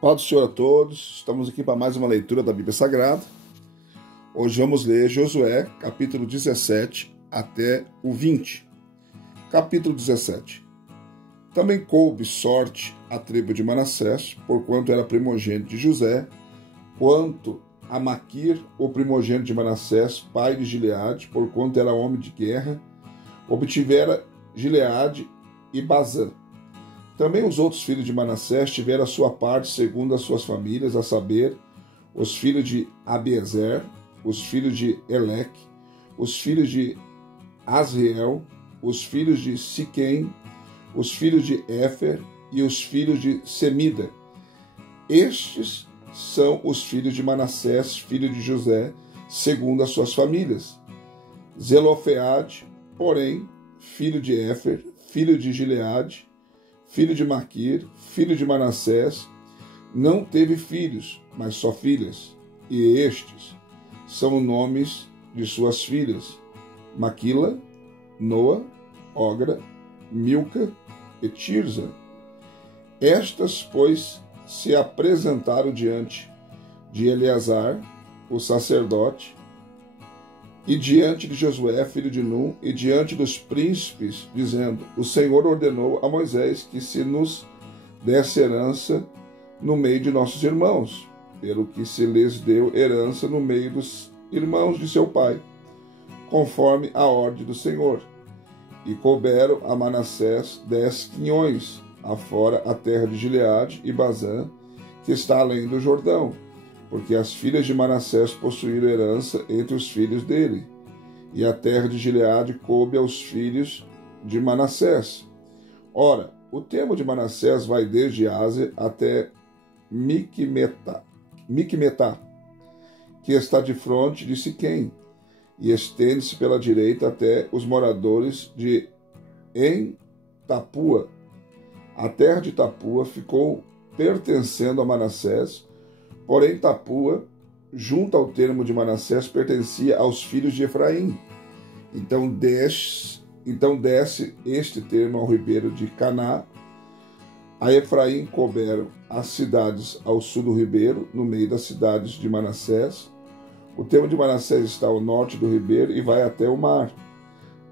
Paz do Senhor a todos, estamos aqui para mais uma leitura da Bíblia Sagrada. Hoje vamos ler Josué, capítulo 17 até o 20. Capítulo 17. Também coube sorte à tribo de Manassés, porquanto era primogênito de José, quanto a Maquir, o primogênito de Manassés, pai de Gileade, porquanto era homem de guerra, obtivera Gileade e Bazã. Também os outros filhos de Manassés tiveram a sua parte segundo as suas famílias, a saber, os filhos de Abiezer, os filhos de Eleque, os filhos de Asriel, os filhos de Siquém, os filhos de Éfer e os filhos de Semida. Estes são os filhos de Manassés, filho de José, segundo as suas famílias. Zelofeade, porém, filho de Éfer, filho de Gileade, filho de Maquir, filho de Manassés, não teve filhos, mas só filhas. E estes são nomes de suas filhas: Maquila, Noa, Ogra, Milca e Tirza. Estas, pois, se apresentaram diante de Eleazar, o sacerdote, e diante de Josué, filho de Nun, e diante dos príncipes, dizendo: O Senhor ordenou a Moisés que se nos desse herança no meio de nossos irmãos, pelo que se lhes deu herança no meio dos irmãos de seu pai, conforme a ordem do Senhor. E couberam a Manassés 10 quinhões, afora a terra de Gileade e Bazã, que está além do Jordão, porque as filhas de Manassés possuíram herança entre os filhos dele, e a terra de Gileade coube aos filhos de Manassés. Ora, o termo de Manassés vai desde Aser até Miqumetá, que está de fronte de Siquém, e estende-se pela direita até os moradores de Em-Tapua. A terra de Tapua ficou pertencendo a Manassés, porém Tapua, junto ao termo de Manassés, pertencia aos filhos de Efraim. Então desce este termo ao ribeiro de Caná. A Efraim couberam as cidades ao sul do ribeiro, no meio das cidades de Manassés. O termo de Manassés está ao norte do ribeiro e vai até o mar.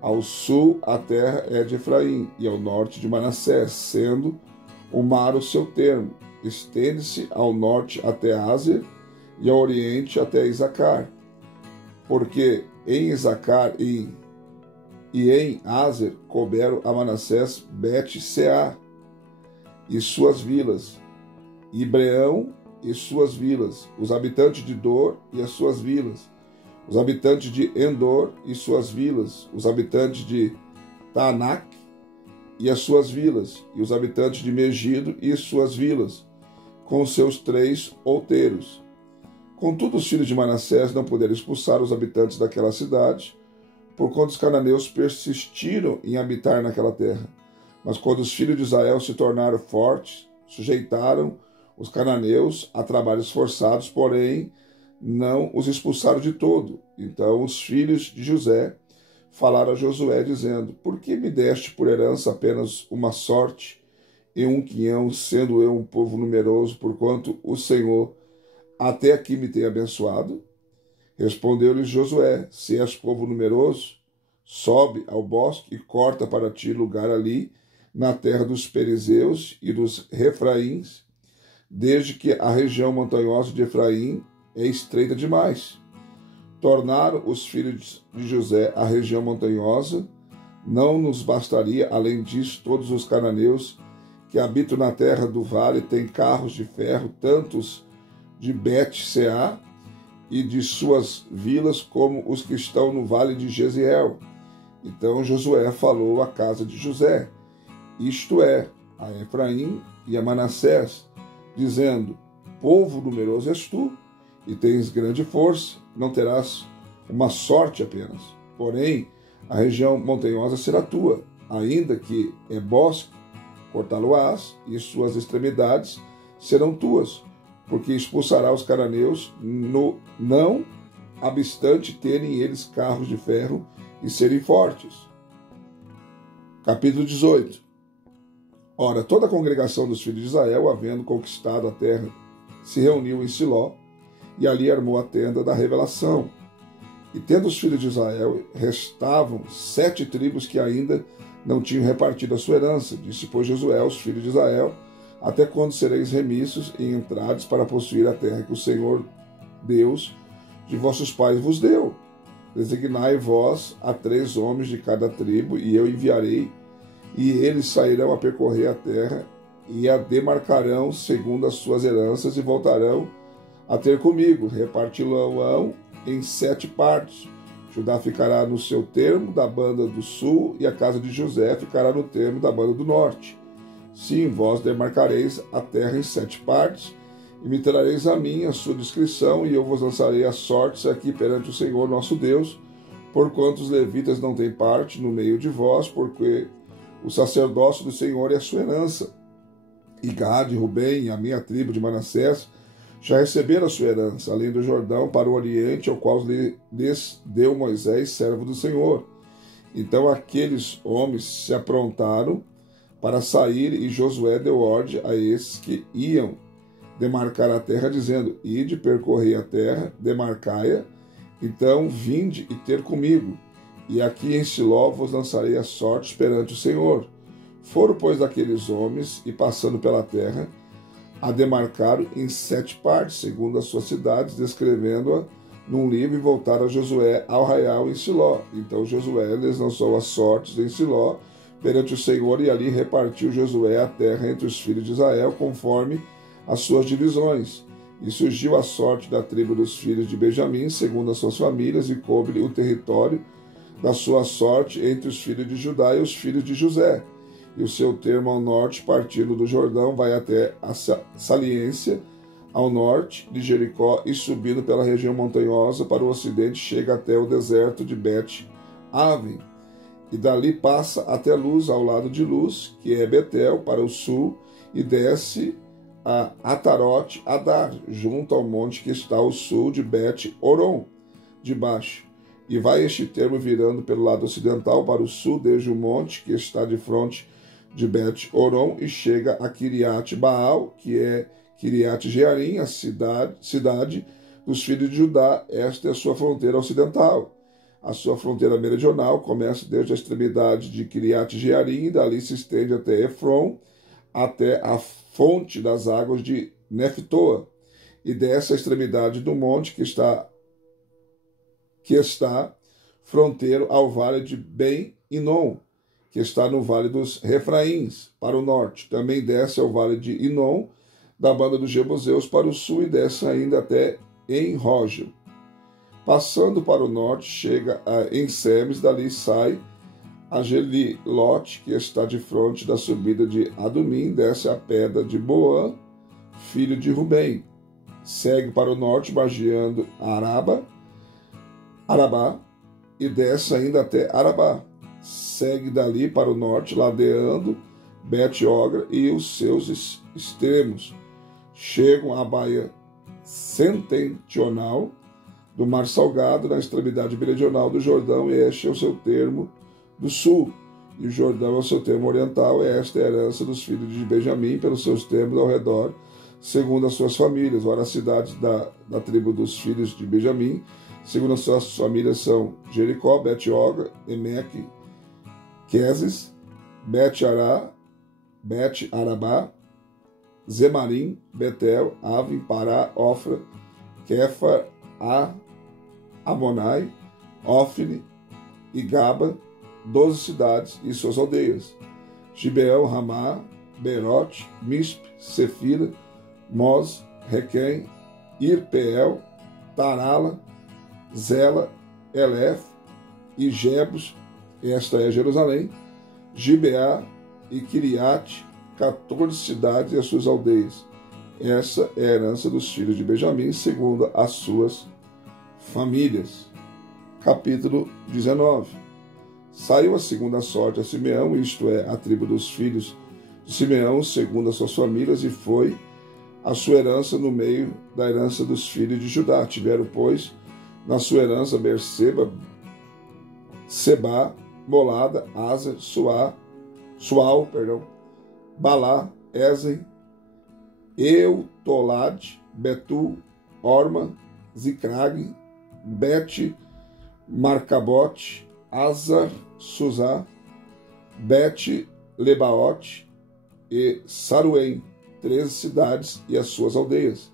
Ao sul a terra é de Efraim, e ao norte de Manassés, sendo o mar o seu termo. Estende-se ao norte até Aser e ao oriente até Isacar, porque em Isacar e em Aser couberam a Manassés Bet-Seá e suas vilas, Ibreão e suas vilas, os habitantes de Dor e as suas vilas, os habitantes de Endor e suas vilas, os habitantes de Taanac e as suas vilas, e os habitantes de Megido e suas vilas, com seus 3 outeiros. Contudo, os filhos de Manassés não puderam expulsar os habitantes daquela cidade, porquanto os cananeus persistiram em habitar naquela terra. Mas quando os filhos de Israel se tornaram fortes, sujeitaram os cananeus a trabalhos forçados, porém não os expulsaram de todo. Então os filhos de José falaram a Josué, dizendo: Por que me deste por herança apenas uma sorte e um quinhão, sendo eu um povo numeroso, porquanto o Senhor até aqui me tem abençoado? Respondeu-lhes Josué: Se és povo numeroso, sobe ao bosque e corta para ti lugar ali, na terra dos Perizeus e dos Refraíns, desde que a região montanhosa de Efraim é estreita demais. Tornaram os filhos de José a região montanhosa. Não nos bastaria, além disso, todos os cananeus que habitam na terra do vale têm carros de ferro, tantos de Bet-Seá e de suas vilas, como os que estão no vale de Jeziel. Então Josué falou à casa de José, isto é, a Efraim e a Manassés, dizendo: Povo numeroso és tu, e tens grande força, não terás uma sorte apenas. Porém, a região montanhosa será tua, ainda que é bosque, cortá-lo-ás, e suas extremidades serão tuas, porque expulsará os cananeus, não obstante terem eles carros de ferro e serem fortes. Capítulo 18. Ora, toda a congregação dos filhos de Israel, havendo conquistado a terra, se reuniu em Siló, e ali armou a tenda da revelação. E tendo os filhos de Israel, restavam 7 tribos que ainda não tinham repartido a sua herança. Disse, pois, Josué aos filhos de Israel, até quando sereis remissos e entrades para possuir a terra que o Senhor Deus de vossos pais vos deu? Designai vós a 3 homens de cada tribo, e eu enviarei, e eles sairão a percorrer a terra, e a demarcarão segundo as suas heranças, e voltarão a ter comigo. Reparti-lo-ão em 7 partes. Judá ficará no seu termo da banda do sul, e a casa de José ficará no termo da banda do norte. Sim, vós demarcareis a terra em 7 partes, e me trareis a mim a sua descrição, e eu vos lançarei as sortes aqui perante o Senhor nosso Deus, porquanto os levitas não têm parte no meio de vós, porque o sacerdócio do Senhor é a sua herança. E Gade, Rubem e a minha tribo de Manassés já receberam a sua herança, além do Jordão, para o oriente, ao qual lhes deu Moisés, servo do Senhor. Então aqueles homens se aprontaram para sair, e Josué deu ordem a esses que iam demarcar a terra, dizendo, ide, percorrei a terra, demarcai-a, então vinde e ter comigo, e aqui em Siló vos lançarei as sortes perante o Senhor. Foram, pois, daqueles homens, e passando pela terra, a demarcaram em 7 partes, segundo as suas cidades, descrevendo-a num livro, e voltaram a Josué ao arraial em Siló. Então Josué lhes lançou as sortes em Siló perante o Senhor, e ali repartiu Josué a terra entre os filhos de Israel, conforme as suas divisões. E surgiu a sorte da tribo dos filhos de Benjamim, segundo as suas famílias, e coube o território da sua sorte entre os filhos de Judá e os filhos de José. E o seu termo ao norte, partindo do Jordão, vai até a saliência, ao norte de Jericó, e subindo pela região montanhosa para o ocidente, chega até o deserto de Bet-Aven. E dali passa até Luz, ao lado de Luz, que é Betel, para o sul, e desce a Atarote Adar, junto ao monte que está ao sul de Bet-Oron, de baixo. E vai este termo virando pelo lado ocidental para o sul, desde o monte que está de fronte de Bet-Oron, e chega a Kiriat Baal, que é Kiriat Jearim, a cidade dos filhos de Judá. Esta é a sua fronteira ocidental. A sua fronteira meridional começa desde a extremidade de Kiriat Jearim, e dali se estende até Efron, até a fonte das águas de Neftoa, e dessa extremidade do monte que está fronteiro ao vale de Ben-Inom, que está no vale dos Refraíns, para o norte. Também desce ao vale de Inom, da banda dos Jebuseus, para o sul, e desce ainda até En-Rogel. Passando para o norte, chega a Ensemes, dali sai a Gelilote, que está de frente da subida de Adumim, desce a pedra de Boã, filho de Rubem. Segue para o norte, margeando Arabá, e desce ainda até Arabá. Segue dali para o norte, ladeando Bet-Ogra e os seus extremos. Chegam à baía setentrional do Mar Salgado, na extremidade meridional do Jordão, e este é o seu termo do sul. E o Jordão é o seu termo oriental. Esta é a herança dos filhos de Benjamim, pelos seus termos ao redor, segundo as suas famílias. Ora, as cidades da tribo dos filhos de Benjamim, segundo as suas famílias, são Jericó, Bet-Ogra, Emeque, Queses, Bet-Ará, Bet-Arabá, Zemarim, Betel, Avim, Pará, Ofra, Kéfar, Amonai, Ofne e Gaba, 12 cidades e suas aldeias. Gibeão, Ramá, Berote, Mispe, Sefira, Moz, Requém, Irpeel, Tarala, Zela, Elef e Jebus, esta é Jerusalém, Gibeá e Kiriate, 14 cidades e as suas aldeias. Essa é a herança dos filhos de Benjamim, segundo as suas famílias. Capítulo 19. Saiu a segunda sorte a Simeão, isto é, a tribo dos filhos de Simeão, segundo as suas famílias, e foi a sua herança no meio da herança dos filhos de Judá. Tiveram, pois, na sua herança Berseba, Sebá, Molada, Asa, Sual, Balá, Ezen, Eutolad, Betu, Orma, Zicrag, Bet, Marcabote, Azar, Suzá, Bet, Lebaote e Saruém, 13 cidades e as suas aldeias.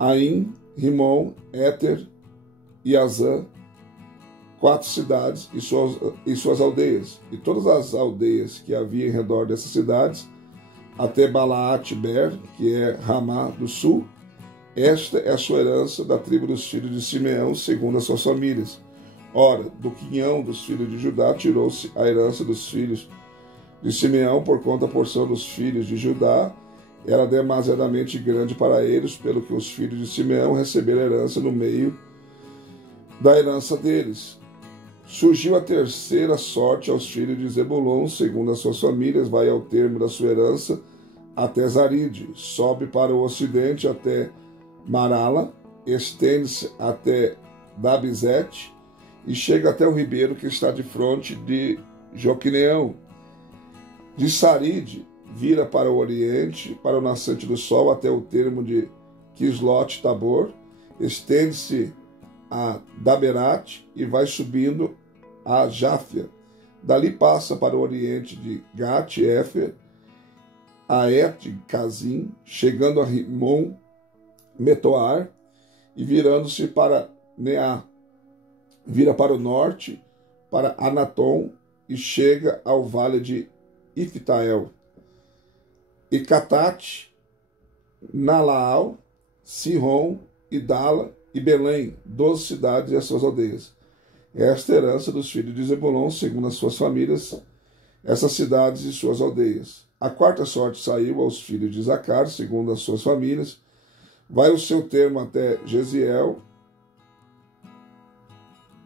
Aim, Rimon, Éter e Azã, 4 cidades e suas aldeias. E todas as aldeias que havia em redor dessas cidades, até Balaat-Ber, que é Ramá do sul. Esta é a sua herança da tribo dos filhos de Simeão, segundo as suas famílias. Ora, do quinhão dos filhos de Judá tirou-se a herança dos filhos de Simeão, porquanto a porção dos filhos de Judá era demasiadamente grande para eles, pelo que os filhos de Simeão receberam herança no meio da herança deles. Surgiu a terceira sorte aos filhos de Zebulon, segundo as suas famílias, vai ao termo da sua herança até Zaride, sobe para o ocidente até Marala, estende-se até Dabizete e chega até o ribeiro que está de fronte de Joquineão. De Saride, vira para o oriente, para o nascente do sol, até o termo de Quislot-Tabor, estende-se a Daberat e vai subindo a Jáfia. Dali passa para o oriente de Gat-Efer, a Et-Cazim, chegando a Rimon, Metoar, e virando-se para Neá. Vira para o norte, para Anatom, e chega ao vale de Iftael. E Catate, Nalaal, Sihon, Idala e Belém, 12 cidades e as suas aldeias. Esta é a herança dos filhos de Zebulon, segundo as suas famílias, essas cidades e suas aldeias. A quarta sorte saiu aos filhos de Isacar, segundo as suas famílias. Vai o seu termo até Jeziel,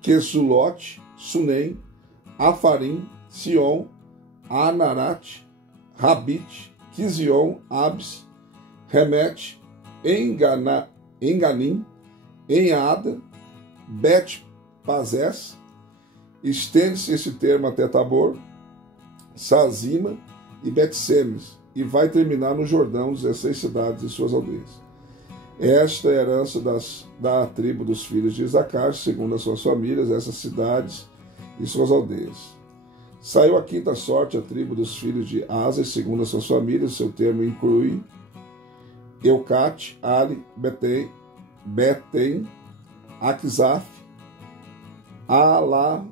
Quesulote, Sunem, Afarim, Sion, Anarat, Rabit, Kizion, Abis, Remete, Enganim, Enhada, Bet-Pazés, estende-se esse termo até Tabor, Sazima e Bet-Semes, e vai terminar no Jordão, 16 cidades e suas aldeias. Esta é a herança da tribo dos filhos de Isacar, segundo as suas famílias, essas cidades e suas aldeias. Saiu a quinta sorte a tribo dos filhos de Aser, segundo as suas famílias, seu termo inclui Eucate, Ali, Betem, Aquizaf, Alamelec,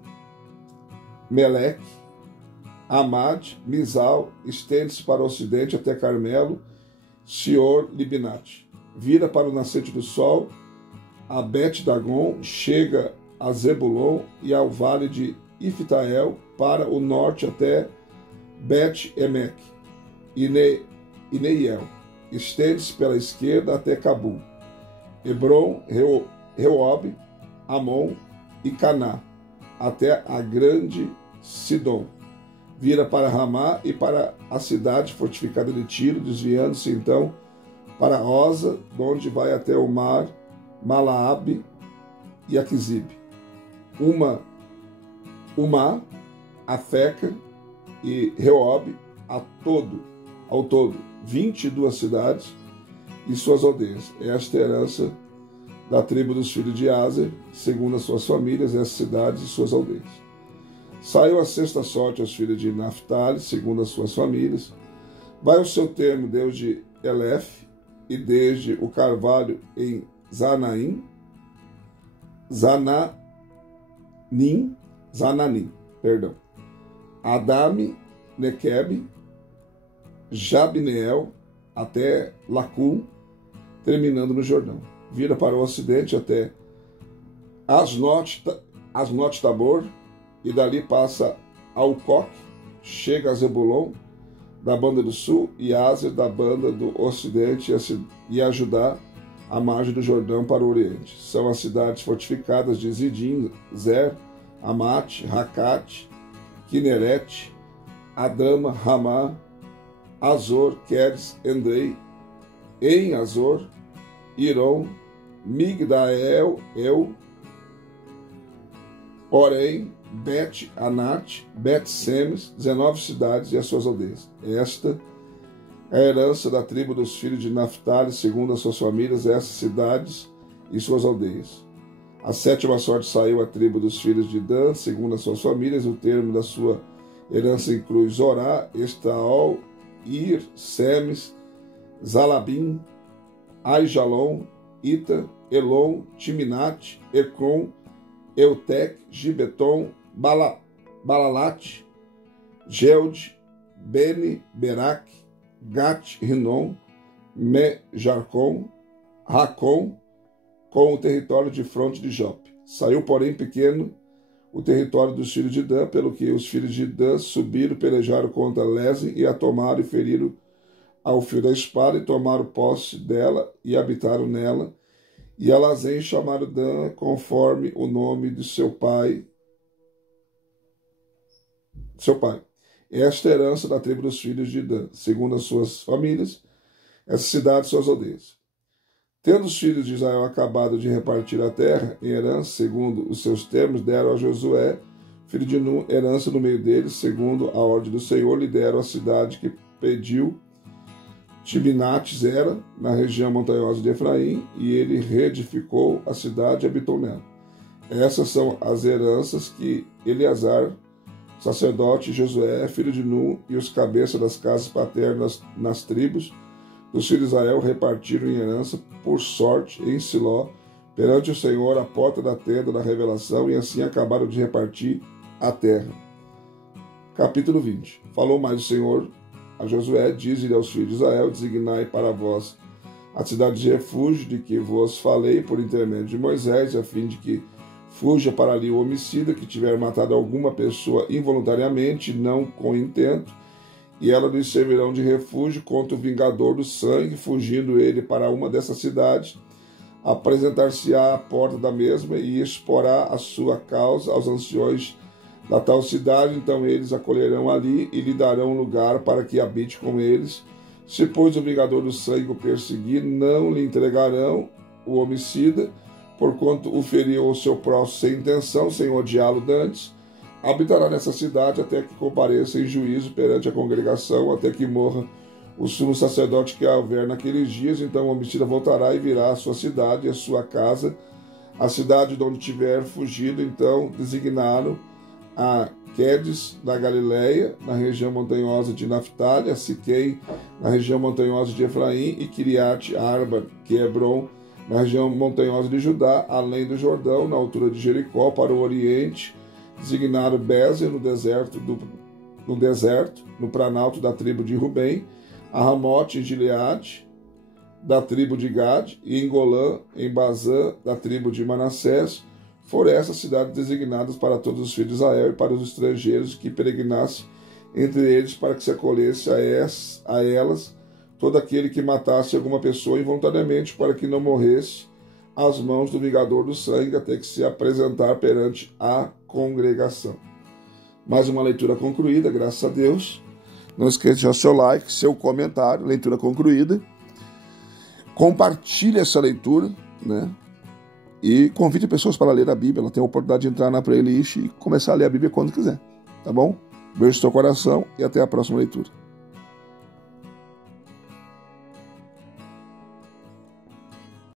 Amad, Mizal, estende-se para o ocidente até Carmelo, Sior, Libinate. Vira para o nascente do sol, a Bet-Dagon, chega a Zebulon e ao vale de Iftael, para o norte até Bet-Emek e Neiel. Estende-se pela esquerda até Cabul, Hebron, Reob, Amon e Caná, até a grande Sidom. Vira para Ramá e para a cidade fortificada de Tiro, desviando-se então para Osa, onde vai até o mar, Malaabe e Aquizib. Umá, Afeca e Reob, ao todo, 22 cidades e suas aldeias. Esta é a herança da tribo dos filhos de Aser, segundo as suas famílias, essas cidades e suas aldeias. Saiu a sexta sorte aos filhos de Naphtali, segundo as suas famílias. Vai o seu termo, Deus de Elef, e desde o carvalho em Zananim, Adame, Nequeb, Jabneel, até Lacum, terminando no Jordão. Vira para o ocidente até Asnot-Tabor, e dali passa ao Coque, chega a Zebulon, da banda do sul, e Aser, da banda do ocidente, e a Judá, à margem do Jordão para o oriente. São as cidades fortificadas de Zidim, Zer, Amate, Rakate, Kineret, Adama, Ramá, Azor, Queres, Endrei, em Azor, Irom, Migdael, Orém, Bet-Anat, Bet-Semes, 19 cidades e as suas aldeias. Esta A herança da tribo dos filhos de Naftali, segundo as suas famílias, essas cidades e suas aldeias. A 7ª sorte saiu à tribo dos filhos de Dan, segundo as suas famílias. O termo da sua herança inclui Zorá, Estaol, Ir, Semes, Zalabim, Aijalon, Ita, Elon, Timinat, Ecrom, Eutec, Gibeton, Balalat, Gelde, Bene, Berac, Gat, Rinom, Mejarcom, Racom, com o território de fronte de Jope. Saiu, porém, pequeno o território dos filhos de Dan, pelo que os filhos de Dan subiram, pelejaram contra Lezem e a tomaram e feriram ao fio da espada, e tomaram posse dela e habitaram nela. E a Lazem chamaram Dan conforme o nome de seu pai. Esta é a herança da tribo dos filhos de Dan, segundo as suas famílias, essas cidades e suas aldeias. Tendo os filhos de Israel acabado de repartir a terra em herança, segundo os seus termos, deram a Josué, filho de Nun, herança no meio deles, segundo a ordem do Senhor, lhe deram a cidade que pediu. Timnat-Sera, na região montanhosa de Efraim, e ele reedificou a cidade e habitou nela. Essas são as heranças que Eleazar, sacerdote, Josué, filho de Nun, e os cabeças das casas paternas nas tribos dos filhos de Israel repartiram em herança por sorte em Siló, perante o Senhor, à porta da tenda da revelação, e assim acabaram de repartir a terra. Capítulo 20. Falou mais o Senhor a Josué: dize-lhe aos filhos de Israel: designai para vós a cidade de refúgio, de que vos falei por intermédio de Moisés, a fim de que fuja para ali o homicida que tiver matado alguma pessoa involuntariamente, não com intento, e ela lhes servirão de refúgio contra o vingador do sangue. Fugindo ele para uma dessas cidades, apresentar-se-á à porta da mesma e exporá a sua causa aos anciões da tal cidade. Então eles acolherão ali e lhe darão lugar para que habite com eles. Se, pois, o vingador do sangue o perseguir, não lhe entregarão o homicida, porquanto o feriu ao seu próximo sem intenção, sem odiá-lo dantes. Habitará nessa cidade até que compareça em juízo perante a congregação, até que morra o sumo sacerdote que houver naqueles dias. Então o homicida voltará e virá à sua cidade e à sua casa, a cidade de onde tiver fugido. Então designaram a Quedes, da Galileia, na região montanhosa de Naftali, a Siquém, na região montanhosa de Efraim, e Kiriat Arba, que é Hebron, na região montanhosa de Judá, além do Jordão, na altura de Jericó, para o oriente. Designaram Bezer, no deserto, no planalto da tribo de Rubem, a Ramote em Gileade, da tribo de Gade, e em Golã, em Bazã, da tribo de Manassés. Foram essas cidades designadas para todos os filhos de Israel e para os estrangeiros que peregrinassem entre eles, para que se acolhesse a elas todo aquele que matasse alguma pessoa involuntariamente, para que não morresse às mãos do vingador do sangue, até que se apresentar perante a congregação. Mais uma leitura concluída, graças a Deus. Não esqueça de deixar seu like, seu comentário. Leitura concluída. Compartilhe essa leitura, né? E convide pessoas para ler a Bíblia. Ela tem a oportunidade de entrar na playlist e começar a ler a Bíblia quando quiser. Tá bom? Beijo no seu coração e até a próxima leitura.